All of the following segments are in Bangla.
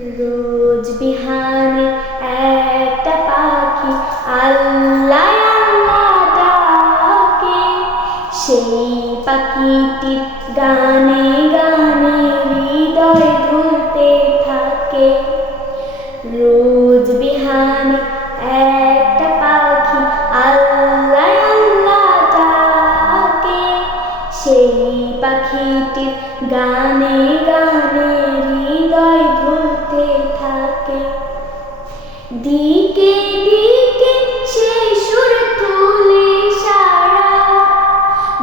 রোজ বিহানে একটা পাখি আল্লাহ আল্লাহ ডাকে, সেই পাখিটির গানে গানে হৃদয় দুলতে থাকে। রোজ বিহানে একটা পাখি আল্লাহ আল্লাহ ডাকে, সেই পাখিটির গানে গানে হৃদয় দুলতে থাকে। দিকে দিকে সেই সুর তুলে সারা,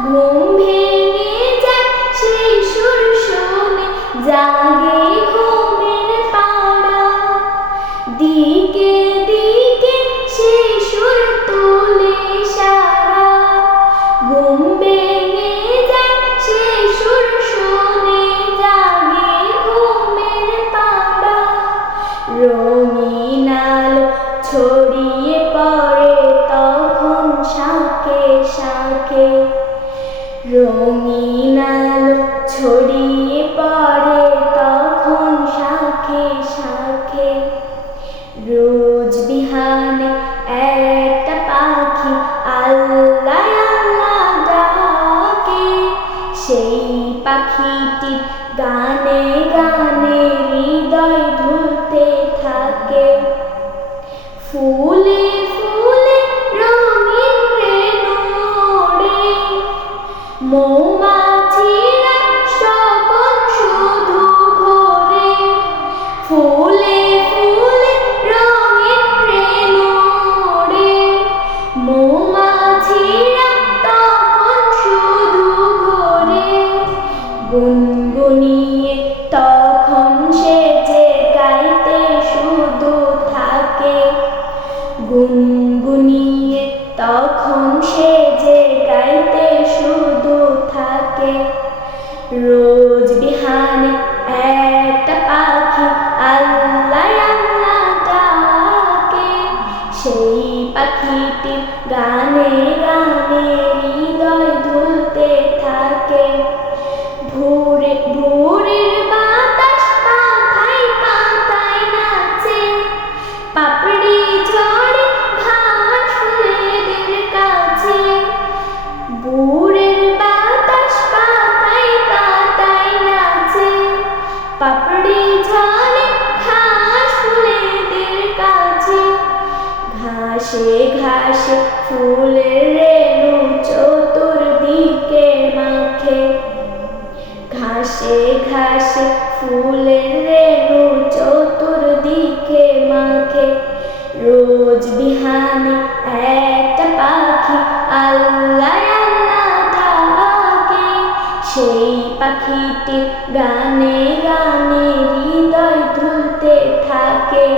ঘুম ভেঙে যায় সেই সুর শুনে জাগে ঘুমের পাড়া। দিকে দিকে সেই সুর তুলে সারা, ঘুম ভেঙে যায় সেই সুর শুনে জাগে ঘুমের পাড়া। রঙিন আলো ছড়িয়ে পড়ে তখন শাঁখে শাঁখে, রঙিন আলো ছড়িয়ে পড়ে তখন শাঁখে শাঁখে। রোজ বিহানে একটা পাখি আল্লাহ আল্লাহ ডাকে, সেই পাখিটির গানে গানে হৃদয় দুলতে থাকে। ফুলে ফুলে রঙিন রেণু ওড়ে, মৌমাছিরা সকল শুধু ঘোরে। ফুলে ফুলে রঙিন রেণু ওড়ে, মৌমাছিরা তখন শুধু ঘোরে। গুনগুনিয়ে তখন সে যে গাইতে শুধু থাকে, গুনগুনিয়ে তখন সে যে গাইতে শুধু থাকে। রোজ বিহানে একটা পাখি আল্লাহ আল্লাহ ডাকে, সেই পাখিটির গানে গানে হৃদয় দুলতে থাকে। ভোরে ভোরের বাতাস পাতায় পাতায় নাচে, পাপড়ি ঝরে ঘাস ফুলেদের কাছে। ভোরের বাতাস পাতায় পাতায় নাচে, পাপড়ি ঝরে ঘাস ফুলেদের কাছে। ঘাসে ঘাসে ফুলের রেণু চতুর্দিকে মাখে, ঘাসে ঘাসে ফুলের রেণু চতুর্দিকে মাখে। রোজ বিহানে একটা পাখি আল্লাহ আল্লাহ ডাকে, সেই পাখিটির গানে গানে হৃদয় দুলতে থাকে।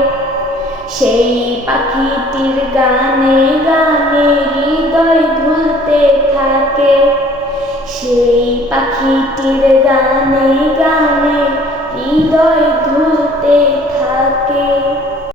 সেই পাখিটির গানে গানে হৃদয় দুলতে থাকে। সেই পাখিটির গানে গানে